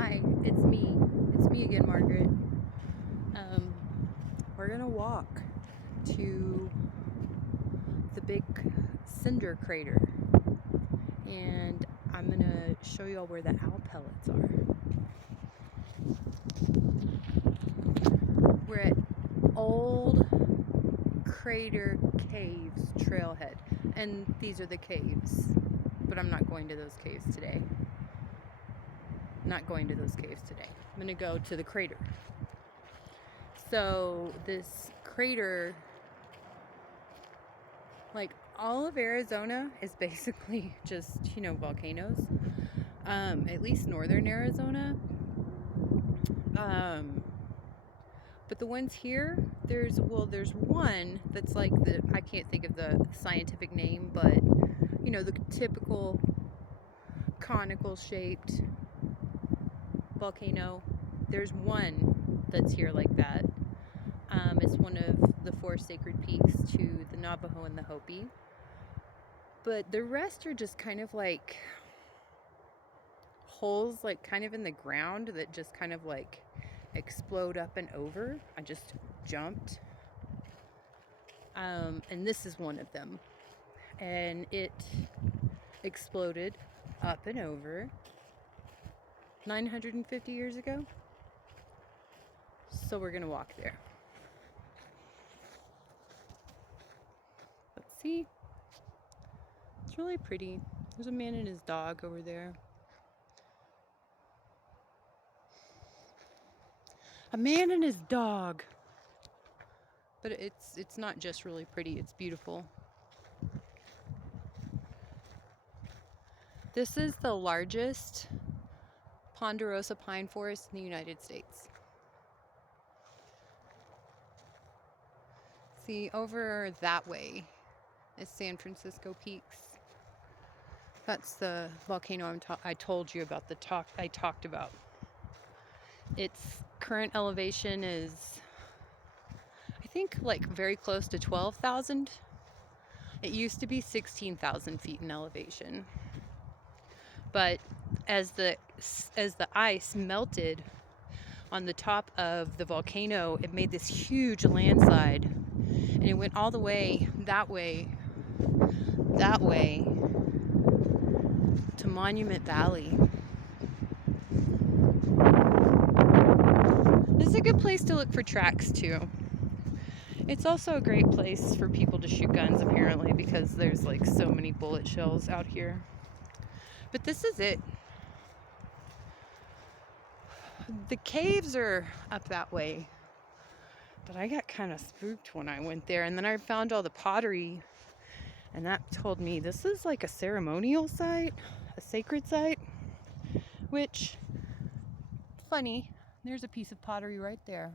Hi, it's me. It's me again, Margaret. Um, we're gonna walk to the big cinder crater, and I'm gonna show y'all where the owl pellets are. We're at Old Crater Caves Trailhead, and these are the caves, but I'm not going to those caves today. Not going to those caves today. I'm gonna go to the crater. So this crater, like all of Arizona, is basically just, volcanoes. At least northern Arizona. Um, but the ones here, there's one that's like I can't think of the scientific name, but the typical conical shaped volcano. There's one that's here like that. It's one of the four sacred peaks to the Navajo and the Hopi. But the rest are just kind of like holes, like kind of in the ground that just kind of like explode up and over. I just jumped. And this is one of them. And it exploded up and over 950 years ago. So we're going to walk there. Let's see. It's really pretty. There's a man and his dog over there. A man and his dog. But it's not just really pretty, it's beautiful. This is the largest ponderosa pine forest in the United States. See, over that way is San Francisco Peaks. That's the volcano I told you about, I talked about. Its current elevation is, I think, like very close to 12,000. It used to be 16,000 feet in elevation. But as the ice melted on the top of the volcano, it made this huge landslide, and it went all the way that way to Monument Valley. This is a good place to look for tracks too. It's also a great place for people to shoot guns, apparently, because there's like so many bullet shells out here. But this is it. The caves are up that way, but I got kind of spooked when I went there, and then I found all the pottery, and that told me this is like a ceremonial site, a sacred site, which, funny, there's a piece of pottery right there.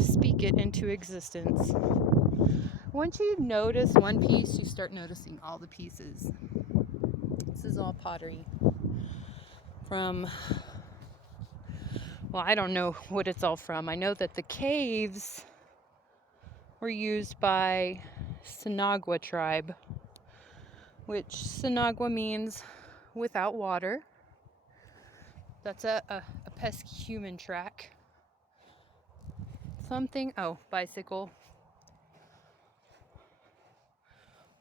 Speak it into existence. Once you notice one piece, you start noticing all the pieces. This is all pottery from, well, I don't know what it's all from. I know that the caves were used by Sinagua tribe, which Sinagua means without water. That's a pesky human track. Something, bicycle.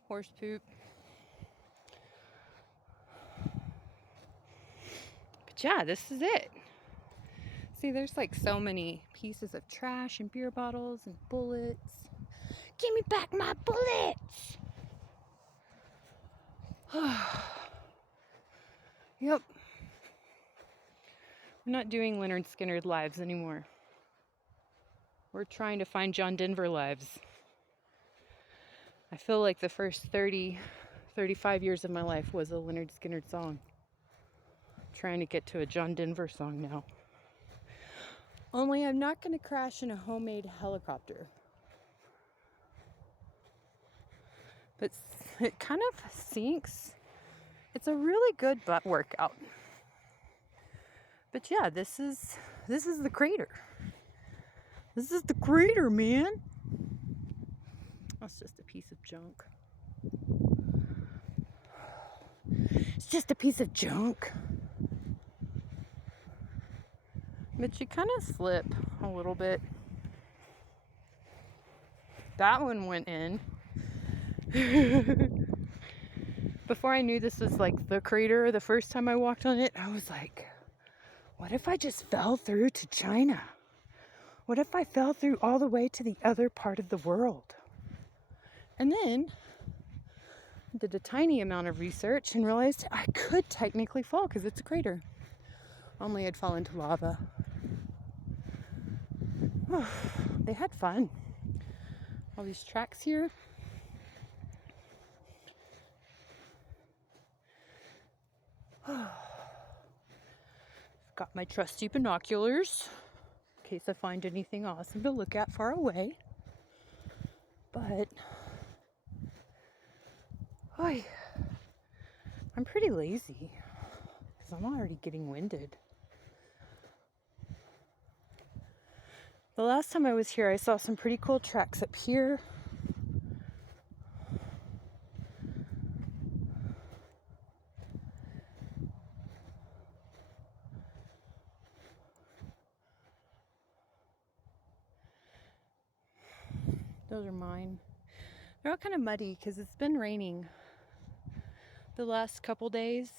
Horse poop. But yeah, this is it. See, there's like so many pieces of trash and beer bottles and bullets. Give me back my bullets! Yep. We're not doing Lynyrd Skynyrd lives anymore. We're trying to find John Denver lives. I feel like the first 35 years of my life was a Lynyrd Skynyrd song. I'm trying to get to a John Denver song now. Only I'm not going to crash in a homemade helicopter. But it kind of sinks. It's a really good butt workout. But yeah, this is the crater. This is the crater, man. That's just a piece of junk. It's just a piece of junk. But you kind of slip a little bit. That one went in. Before I knew this was like the crater, the first time I walked on it, I was like, what if I just fell through to China? What if I fell through all the way to the other part of the world? And then I did a tiny amount of research and realized I could technically fall because it's a crater. Only I'd fall into lava. Oh, they had fun. All these tracks here. Got my trusty binoculars in case I find anything awesome to look at far away. But I'm pretty lazy because I'm already getting winded. The last time I was here, I saw some pretty cool tracks up here. Those are mine. They're all kind of muddy because it's been raining the last couple days.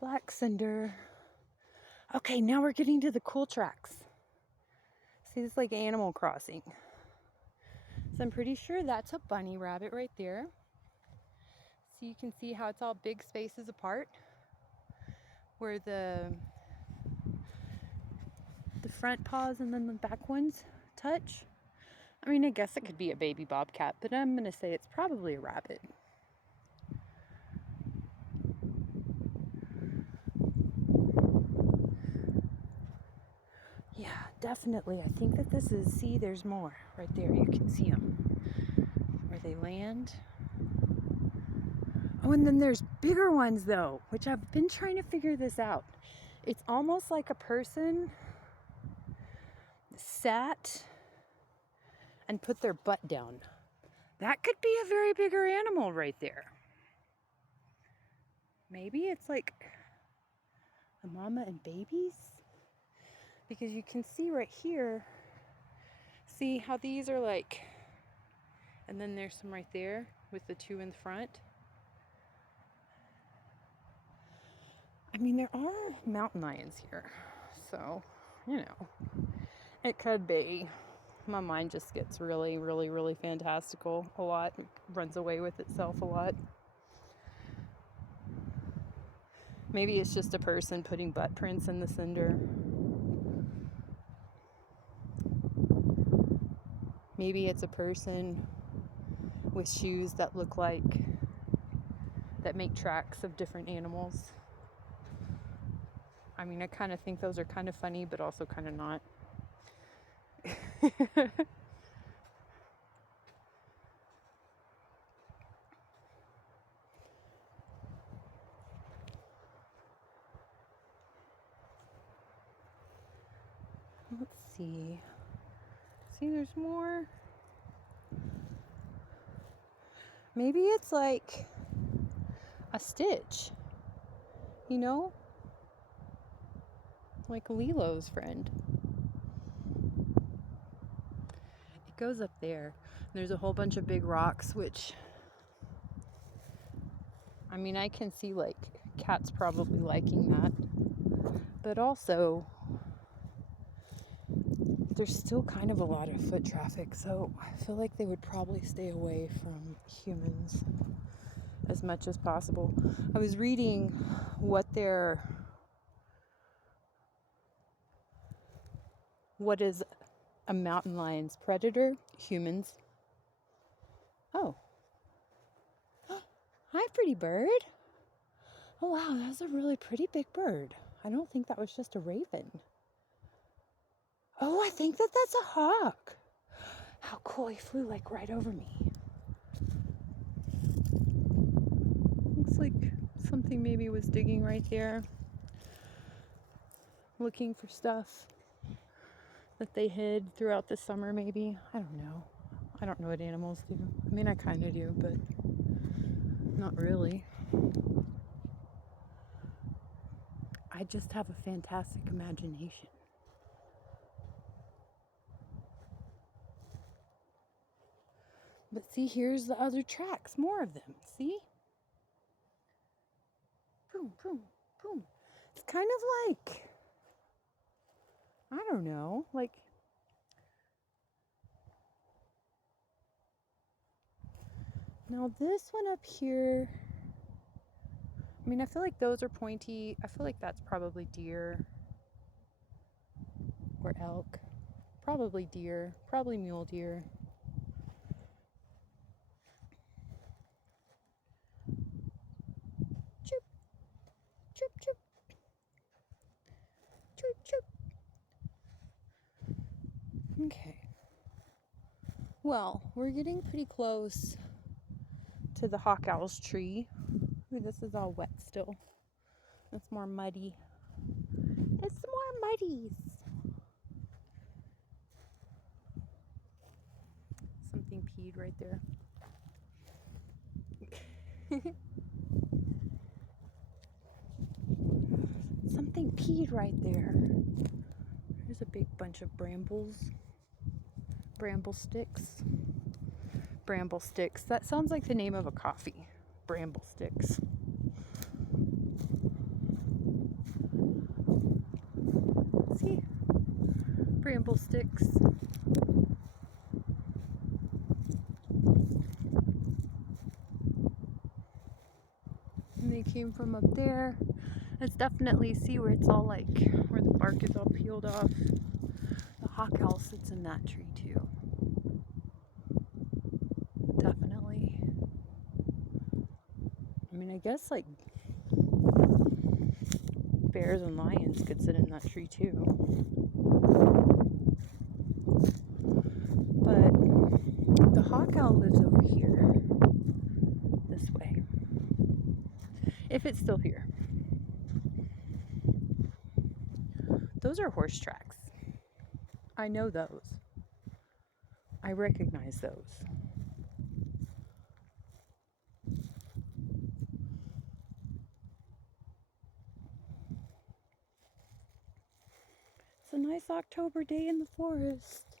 Black cinder. Okay, now we're getting to the cool tracks. See, this is like Animal Crossing. So I'm pretty sure that's a bunny rabbit right there. So you can see how it's all big spaces apart, where the front paws and then the back ones touch. I mean, I guess it could be a baby bobcat, but I'm gonna say it's probably a rabbit. Yeah, definitely. I think that this is, see, there's more right there. You can see them where they land. Oh, and then there's bigger ones though, which I've been trying to figure this out. It's almost like a person sat and put their butt down. That could be a very bigger animal right there. Maybe it's like a mama and babies? Because you can see right here, see how these are like, and then there's some right there with the two in front. I mean, there are mountain lions here, so, you know, it could be. My mind just gets really, really, really fantastical a lot. It runs away with itself a lot. Maybe it's just a person putting butt prints in the cinder. Maybe it's a person with shoes that look like, that make tracks of different animals. I mean, I kind of think those are kind of funny, but also kind of not. Let's see. See, there's more. Maybe it's like a stitch, you know? Like Lilo's friend. It goes up there. There's a whole bunch of big rocks, which, I mean, I can see like cats probably liking that. But also, there's still kind of a lot of foot traffic, so I feel like they would probably stay away from humans as much as possible. I was reading what is a mountain lion's predator? Humans. Oh. Hi, pretty bird. Oh, wow, that's a really pretty big bird. I don't think that was just a raven. Oh, I think that that's a hawk. How cool, he flew like right over me. Looks like something maybe was digging right there, looking for stuff. that they hid throughout the summer, maybe. I don't know. I don't know what animals do. I mean, I kind of do, but not really. I just have a fantastic imagination. But see, here's the other tracks, more of them. See? Boom, boom, boom. It's kind of like, I don't know, like, now this one up here, I mean, I feel like those are pointy. I feel like that's probably deer or elk. Probably deer, probably mule deer. Chirp, chirp, chirp. Chirp, chirp. Okay. Well, we're getting pretty close to the hawk owl's tree. Ooh, this is all wet still. It's more muddy. It's more muddies. Something peed right there. Something peed right there. There's a big bunch of brambles. Bramble sticks. Bramble sticks. That sounds like the name of a coffee. Bramble sticks. See? Bramble sticks. And they came from up there. It's definitely, see where it's all like, where the bark is all peeled off. The hawk owl sits in that tree too. Definitely. I mean, I guess like bears and lions could sit in that tree too. But the hawk owl lives over here. This way. If it's still here. Those are horse tracks. I know those. I recognize those. It's a nice October day in the forest.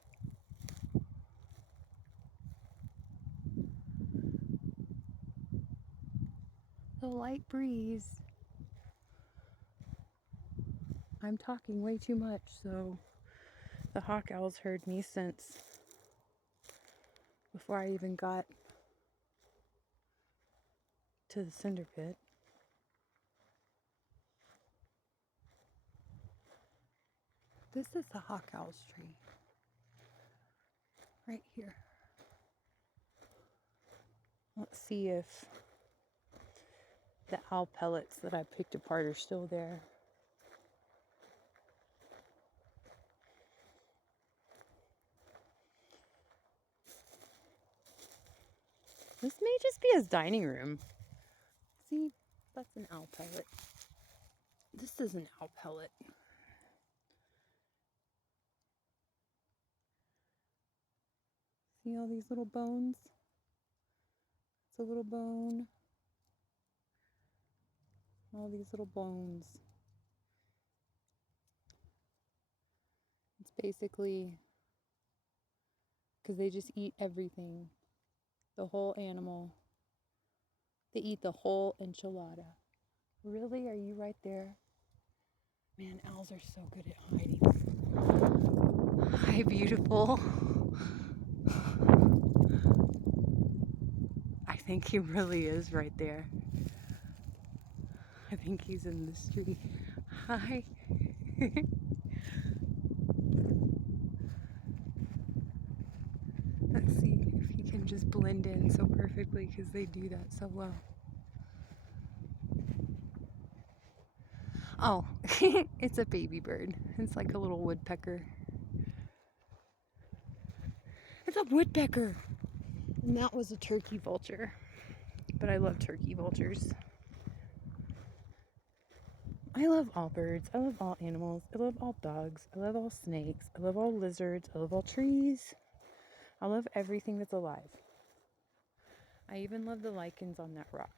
The light breeze. I'm talking way too much, so the hawk owls heard me since before I even got to the cinder pit. This is the hawk owl's tree. Right here. Let's see if the owl pellets that I picked apart are still there. This may just be his dining room. See, that's an owl pellet. This is an owl pellet. See all these little bones? It's a little bone. All these little bones. It's basically because they just eat everything. The whole animal. They eat the whole enchilada. Really? Are you right there? Man, owls are so good at hiding. Hi, beautiful. I think he really is right there. I think he's in this tree. Hi. Let's see if he can just blend in so perfectly because they do that so well. Oh, it's a baby bird. It's like a little woodpecker. It's a woodpecker. And that was a turkey vulture. But I love turkey vultures. I love all birds. I love all animals. I love all dogs. I love all snakes. I love all lizards. I love all trees. I love everything that's alive. I even love the lichens on that rock.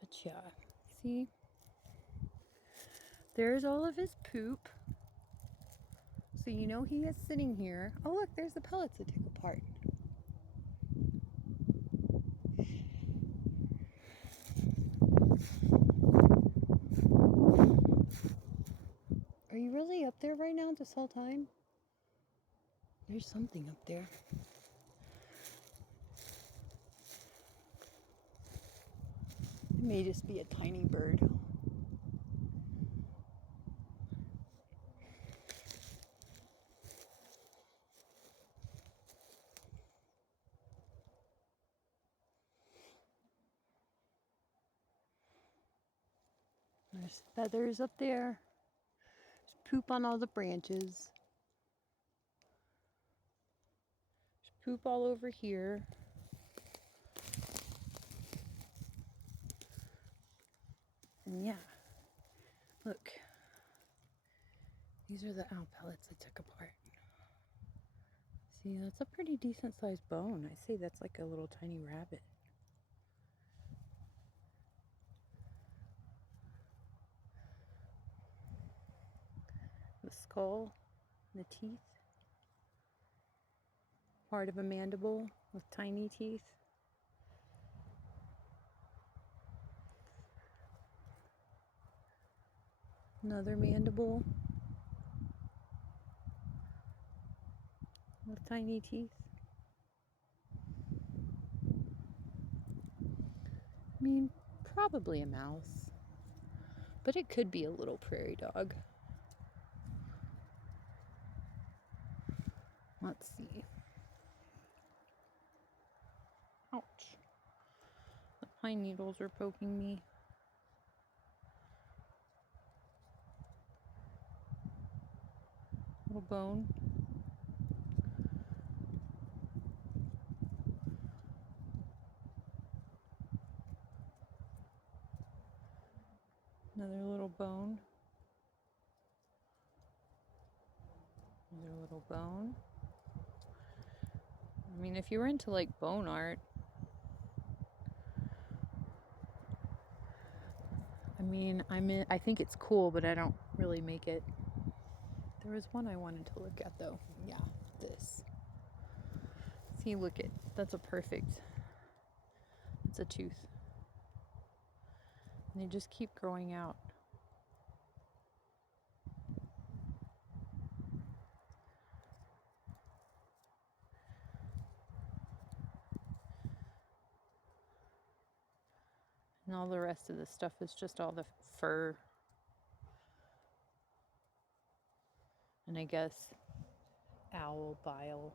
But yeah, see? There's all of his poop. So you know he is sitting here. Oh look, there's the pellets that took apart. Are you really up there right now this whole time? There's something up there. It may just be a tiny bird. There's feathers up there. There's poop on all the branches. There's poop all over here. And yeah, look. These are the owl pellets I took apart. See, that's a pretty decent sized bone. I say that's like a little tiny rabbit. The skull, the teeth, part of a mandible with tiny teeth. Another mandible with tiny teeth. I mean, probably a mouse, but it could be a little prairie dog. Let's see. Ouch. The pine needles are poking me. Little bone. Another little bone. Another little bone. I mean, if you were into like bone art, I think it's cool, but I don't really make it. There was one I wanted to look at though. Yeah, this. See, look it. That's a perfect. It's a tooth. And they just keep growing out. And all the rest of the stuff is just all the fur. And I guess owl bile.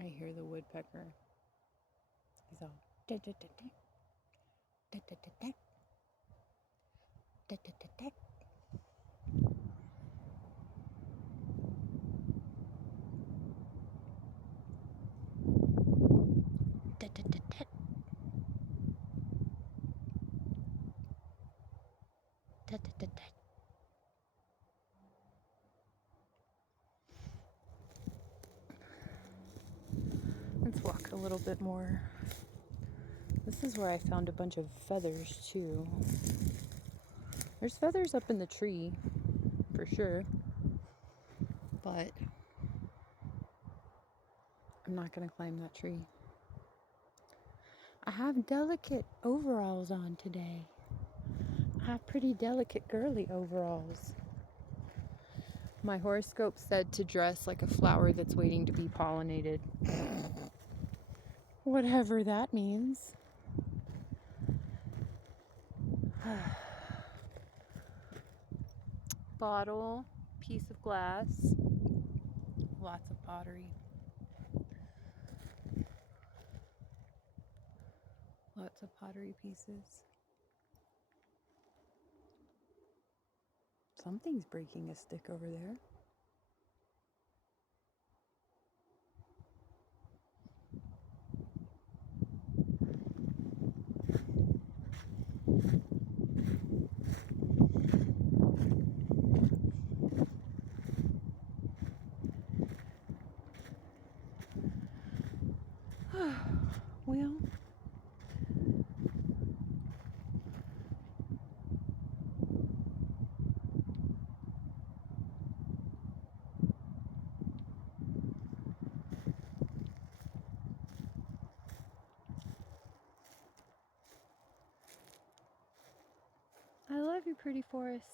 I hear the woodpecker. He's all da da da da da da da da da da da. Let's walk a little bit more. This is where I found a bunch of feathers too. There's feathers up in the tree, for sure. But I'm not gonna climb that tree. I have delicate overalls on today. I have pretty delicate girly overalls. My horoscope said to dress like a flower that's waiting to be pollinated. Whatever that means. Bottle, piece of glass, lots of pottery. Lots of pottery pieces. Something's breaking a stick over there. Well, I love you, pretty forest.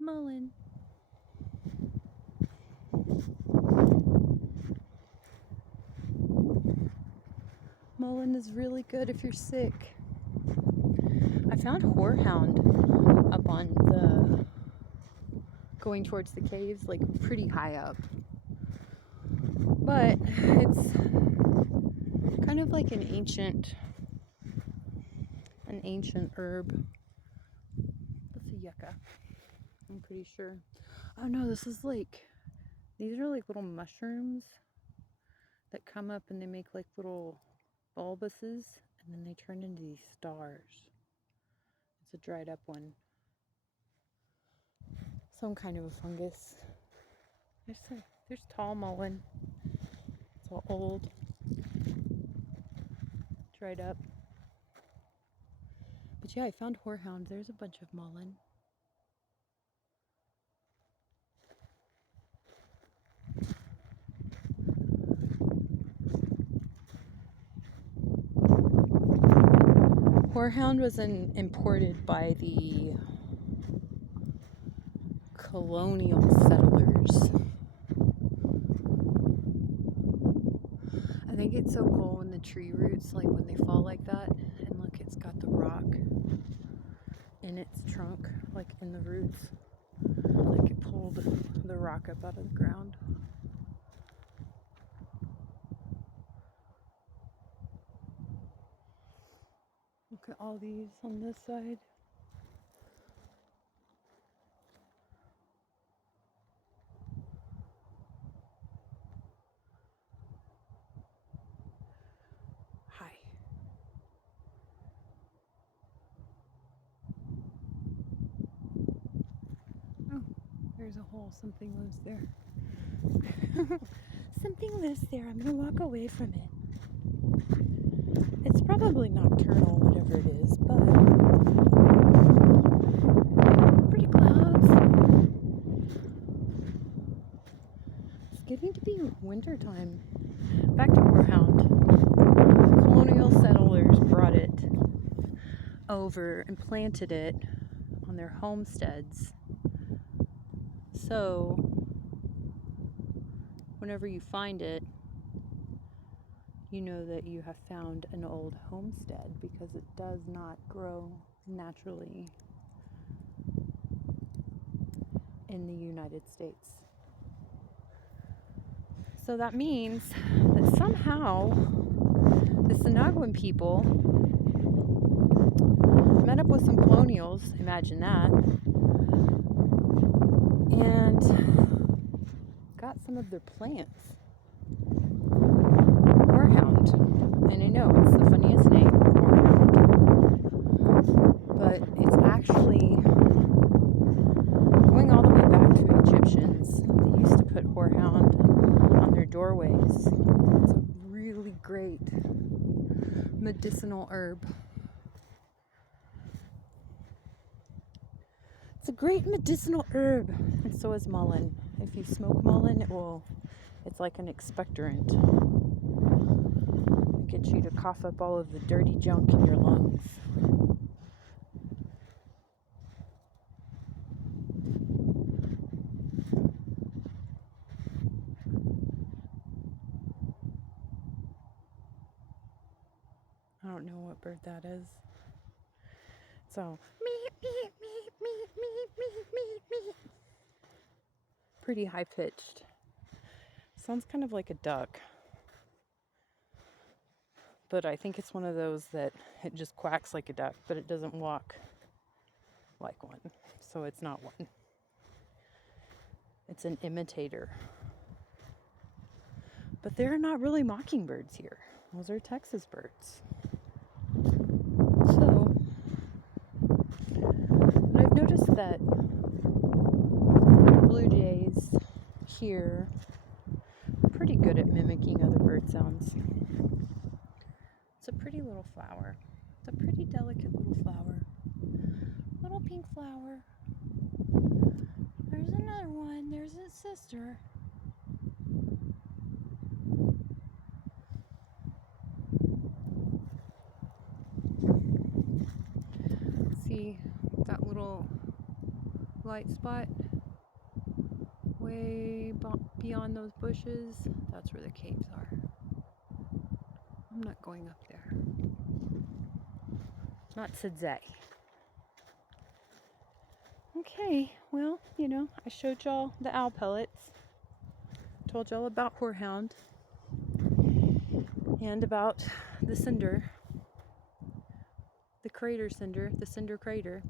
Mullen. Mullen is really good if you're sick. I found horehound up on the, going towards the caves, like pretty high up. But it's kind of like an ancient herb. That's a yucca, I'm pretty sure. Oh no, these are like little mushrooms that come up and they make like little bulbuses and then they turn into these stars. It's a dried up one. Some kind of a fungus. There's tall mullein. It's all old. Dried up. But yeah, I found horehound. There's a bunch of mullein. Horehound was imported by the colonial settlers. I think it's so cool when the tree roots, like when they fall like that, and look, it's got the rock in its trunk, like in the roots. Like it pulled the rock up out of the ground. Look at all these on this side. Hi. Oh, there's a hole. Something lives there. Something lives there. I'm gonna walk away from it. It's probably nocturnal, whatever it is, but pretty clouds. It's getting to be winter time. Back to horehound. Colonial settlers brought it over and planted it on their homesteads. So whenever you find it, you know that you have found an old homestead because it does not grow naturally in the United States. So that means that somehow the Sinagwin people met up with some colonials, imagine that, and got some of their plants whorehound. And I know it's the funniest name, whorehound. But it's actually going all the way back to Egyptians. They used to put whorehound on their doorways. It's a really great medicinal herb. It's a great medicinal herb, and so is mullein. If you smoke mullein, it's like an expectorant. It gets you to cough up all of the dirty junk in your lungs. I don't know what bird that is. So, meep, meep, meep, meep, meep, meep, meep, meep. Pretty high pitched. Sounds kind of like a duck. But I think it's one of those that it just quacks like a duck, but it doesn't walk like one. So it's not one. It's an imitator. But they're not really mockingbirds here. Those are Texas birds. So, but I've noticed that blue jays here are pretty good at mimicking other bird sounds. It's a pretty little flower. It's a pretty delicate little flower. Little pink flower. There's another one. There's its sister. See that little light spot way beyond those bushes? That's where the caves are. I'm not going up there. Not today. Okay, well, I showed y'all the owl pellets. Told y'all about whorehound. And about the cinder. The crater cinder, the cinder crater.